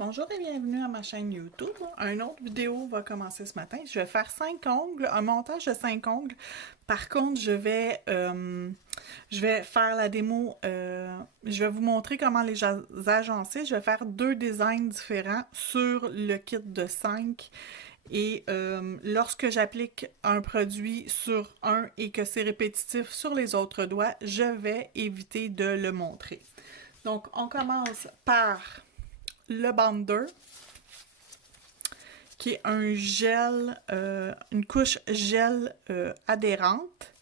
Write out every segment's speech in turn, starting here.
Bonjour et bienvenue à ma chaîne YouTube. Une autre vidéo va commencer ce matin. Je vais faire 5 ongles, un montage de 5 ongles. Par contre, je vais faire la démo, je vais vous montrer comment les agencer. Je vais faire 2 designs différents sur le kit de 5. Et lorsque j'applique un produit sur un et que c'est répétitif sur les autres doigts, je vais éviter de le montrer. Donc, on commence par le Bonder, qui est un gel, une couche gel adhérente.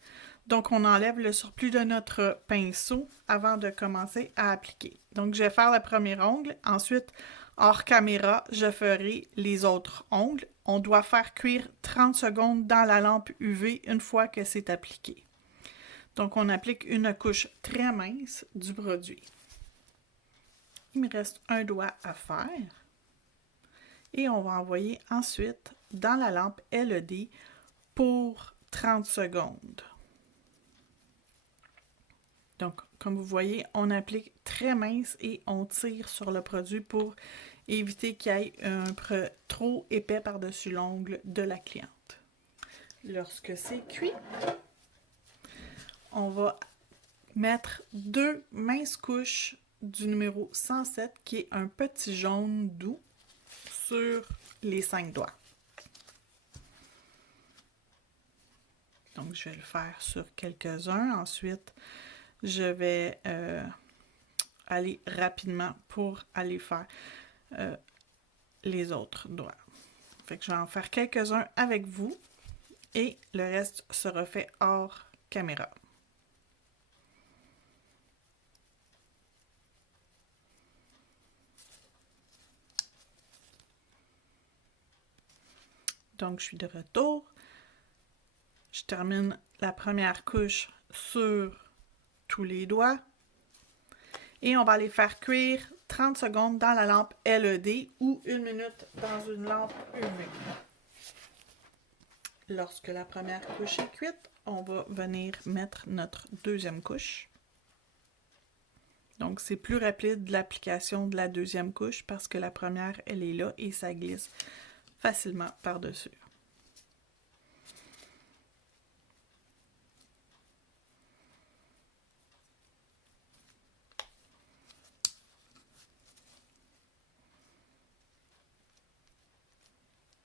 Donc, on enlève le surplus de notre pinceau avant de commencer à appliquer. Donc, je vais faire le premier ongle. Ensuite, hors caméra, je ferai les autres ongles. On doit faire cuire 30 secondes dans la lampe UV une fois que c'est appliqué. Donc, on applique une couche très mince du produit. Il me reste un doigt à faire. Et on va envoyer ensuite dans la lampe LED pour 30 secondes. Donc, comme vous voyez, on applique très mince et on tire sur le produit pour éviter qu'il y ait un trop épais par-dessus l'ongle de la cliente. Lorsque c'est cuit, on va mettre 2 minces couches du numéro 107, qui est un petit jaune doux, sur les 5 doigts. Donc, je vais le faire sur quelques-uns. Ensuite, je vais aller rapidement pour aller faire les autres doigts. Fait que je vais en faire quelques-uns avec vous et le reste sera fait hors caméra. Donc, je suis de retour. Je termine la première couche sur tous les doigts. Et on va les faire cuire 30 secondes dans la lampe LED ou 1 minute dans une lampe UV. Lorsque la première couche est cuite, on va venir mettre notre deuxième couche. Donc, c'est plus rapide l'application de la deuxième couche parce que la première, elle est là et ça glisse facilement par-dessus.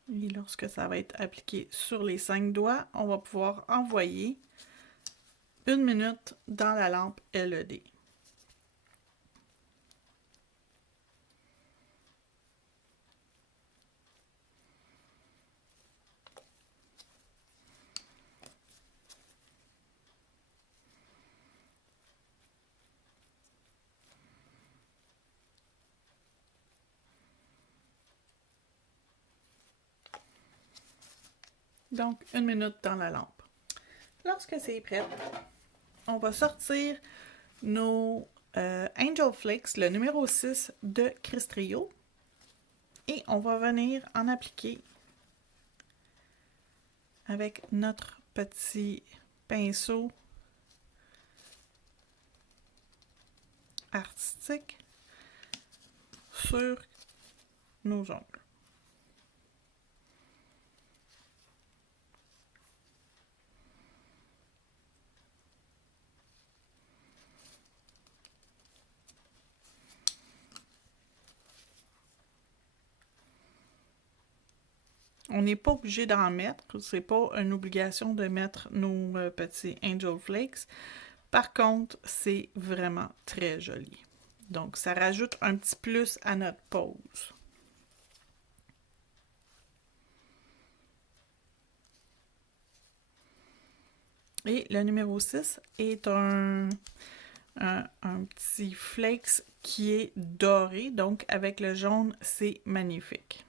Et lorsque ça va être appliqué sur les 5 doigts, on va pouvoir envoyer 1 minute dans la lampe LED. Donc, 1 minute dans la lampe. Lorsque c'est prêt, on va sortir nos Angel Flakes, le numéro 6 de Crystrio. Et on va venir en appliquer avec notre petit pinceau artistique sur nos ongles. On n'est pas obligé d'en mettre, c'est pas une obligation de mettre nos petits Angel Flakes. Par contre, c'est vraiment très joli. Donc, ça rajoute un petit plus à notre pose. Et le numéro 6 est un petit flakes qui est doré, donc avec le jaune, c'est magnifique.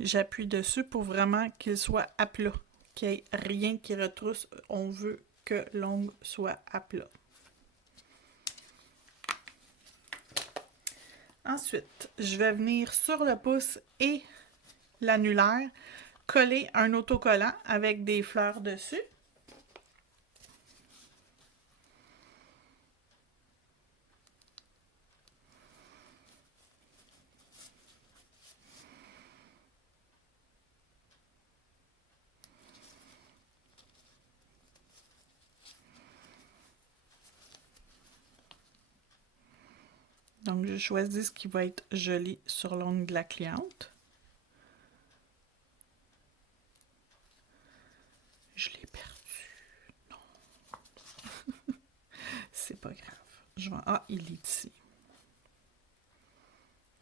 J'appuie dessus pour vraiment qu'il soit à plat, qu'il n'y ait rien qui retrousse. On veut que l'ongle soit à plat. Ensuite, je vais venir sur le pouce et l'annulaire, coller un autocollant avec des fleurs dessus. Donc, je choisis ce qui va être joli sur l'ongle de la cliente. Je l'ai perdu. Non. C'est pas grave. Je vais... Ah, il est ici.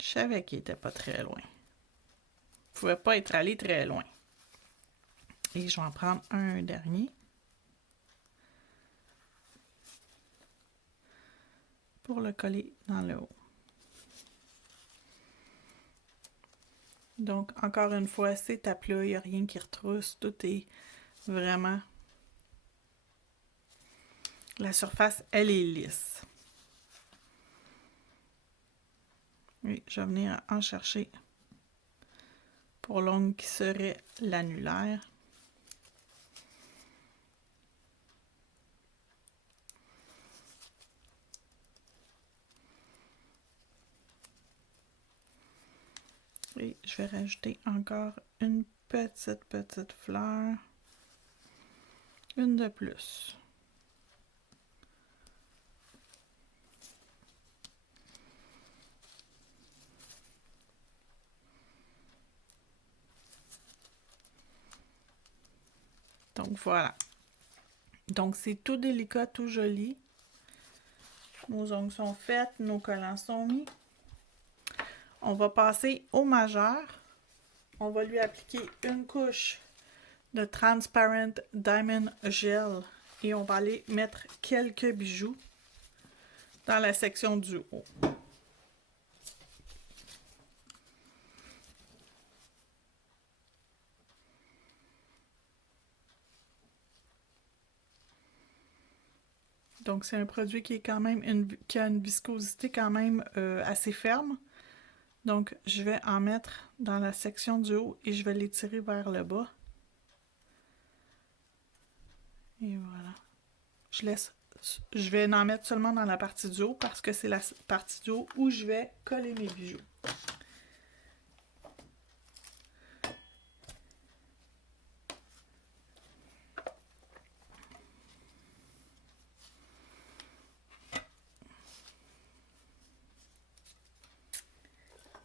Je savais qu'il était pas très loin. Il pouvait pas être allé très loin. Et je vais en prendre un dernier. Pour le coller dans le haut. Donc, encore une fois, c'est à plat, il n'y a rien qui retrousse, tout est vraiment... La surface, elle est lisse. Oui, je vais venir en chercher pour l'ongle qui serait l'annulaire. Et je vais rajouter encore une petite fleur. Une de plus. Donc voilà. Donc c'est tout délicat, tout joli. Nos ongles sont faits, nos collants sont mis. On va passer au majeur. On va lui appliquer une couche de Transparent Diamond Gel et on va aller mettre quelques bijoux dans la section du haut. Donc c'est un produit qui est quand même qui a une viscosité quand même assez ferme. Donc je vais en mettre dans la section du haut et je vais l'étirer vers le bas. Et voilà. Je vais en mettre seulement dans la partie du haut parce que c'est la partie du haut où je vais coller mes bijoux.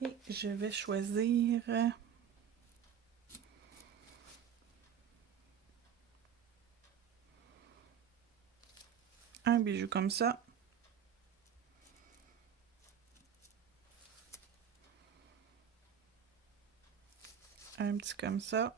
Et je vais choisir un bijou comme ça. Un petit comme ça.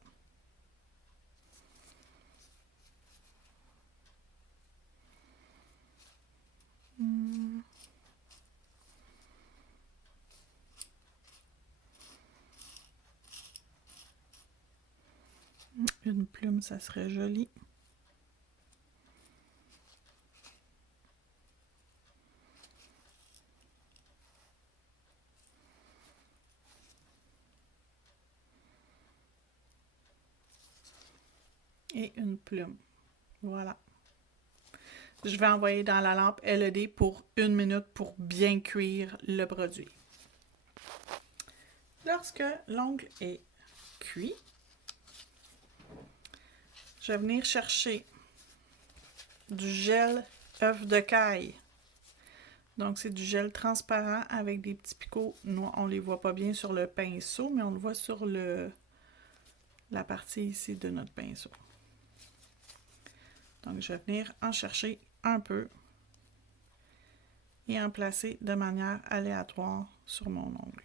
Une plume, ça serait joli. Et une plume. Voilà. Je vais envoyer dans la lampe LED pour 1 minute pour bien cuire le produit. Lorsque l'ongle est cuit, je vais venir chercher du gel œuf de caille. Donc, c'est du gel transparent avec des petits picots noirs. On ne les voit pas bien sur le pinceau, mais on le voit sur la partie ici de notre pinceau. Donc, je vais venir en chercher un peu et en placer de manière aléatoire sur mon ongle.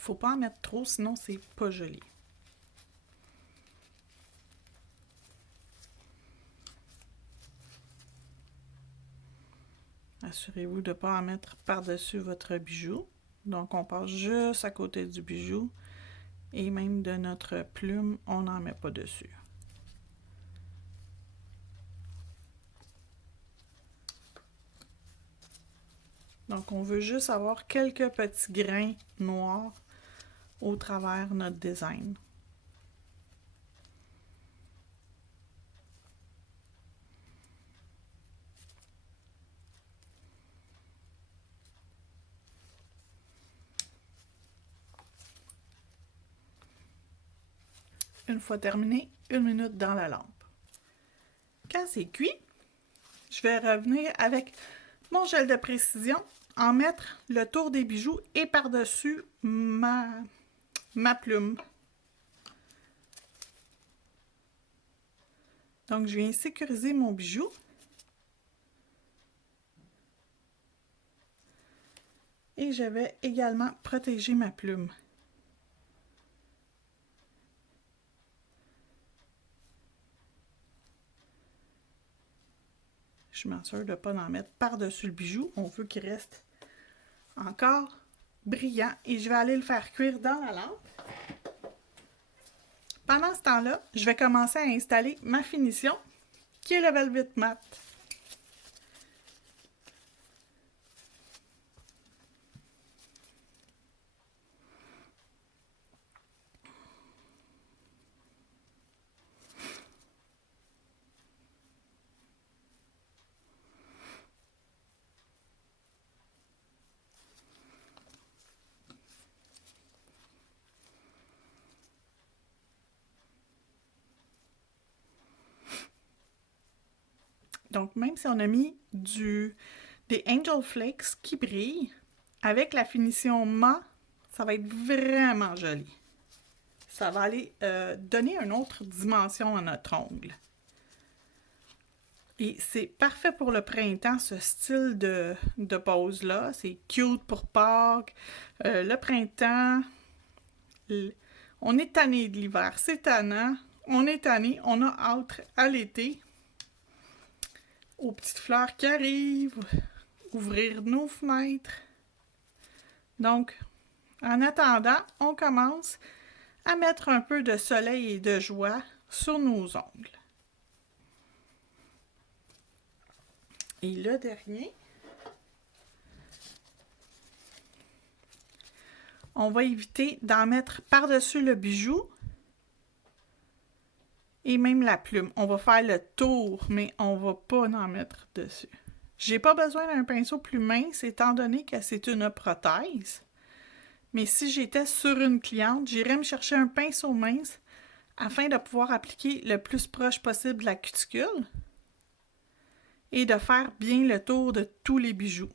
Faut pas en mettre trop, sinon c'est pas joli. Assurez-vous de ne pas en mettre par-dessus votre bijou. Donc on passe juste à côté du bijou et même de notre plume, on n'en met pas dessus. Donc on veut juste avoir quelques petits grains noirs au travers de notre design. une fois terminé, 1 minute dans la lampe. Quand c'est cuit, je vais revenir avec mon gel de précision, en mettre le tour des bijoux et par-dessus ma plume. Donc, je viens sécuriser mon bijou. Et je vais également protéger ma plume. Je m'assure de ne pas en mettre par-dessus le bijou. On veut qu'il reste encore brillant. Et je vais aller le faire cuire dans la lampe. Pendant ce temps-là, je vais commencer à installer ma finition, qui est le Velvet Matte. Donc, même si on a mis des Angel Flakes qui brillent, avec la finition mat, ça va être vraiment joli. Ça va aller donner une autre dimension à notre ongle. Et c'est parfait pour le printemps, ce style de pose-là. C'est cute pour Pâques. Le printemps, on est tanné de l'hiver. C'est tannant. On est tanné. On a hâte à l'été. Aux petites fleurs qui arrivent. Ouvrir nos fenêtres. Donc, en attendant, on commence à mettre un peu de soleil et de joie sur nos ongles. Et le dernier, on va éviter d'en mettre par-dessus le bijou et même la plume. On va faire le tour, mais on ne va pas en mettre dessus. J'ai pas besoin d'un pinceau plus mince étant donné que c'est une prothèse. Mais si j'étais sur une cliente, j'irais me chercher un pinceau mince afin de pouvoir appliquer le plus proche possible de la cuticule et de faire bien le tour de tous les bijoux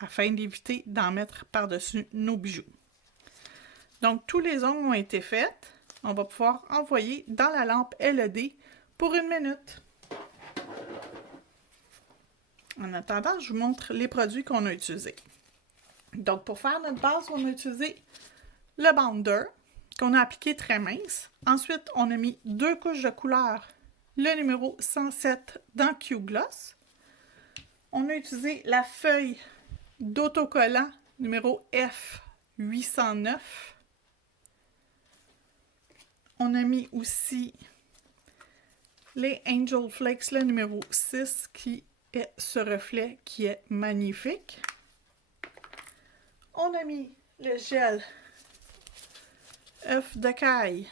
afin d'éviter d'en mettre par-dessus nos bijoux. Donc, tous les ongles ont été faits. On va pouvoir envoyer dans la lampe LED pour 1 minute. En attendant, je vous montre les produits qu'on a utilisés. Donc, pour faire notre base, on a utilisé le bonder qu'on a appliqué très mince. Ensuite, on a mis 2 couches de couleur, le numéro 107 dans Q-Gloss. On a utilisé la feuille d'autocollant numéro F809. On a mis aussi les Angel Flakes, le numéro 6, qui est ce reflet qui est magnifique. On a mis le gel œuf de caille.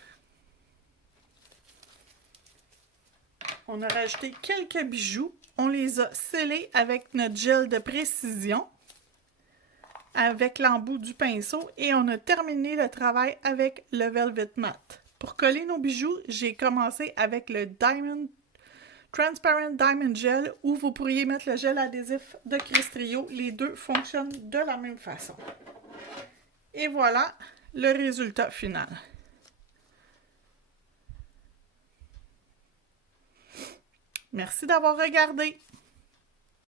On a rajouté quelques bijoux. On les a scellés avec notre gel de précision, avec l'embout du pinceau, et on a terminé le travail avec le Velvet Matte. Pour coller nos bijoux, j'ai commencé avec le Transparent Diamond Gel, ou vous pourriez mettre le gel adhésif de Crystrio. Les deux fonctionnent de la même façon. Et voilà le résultat final. Merci d'avoir regardé.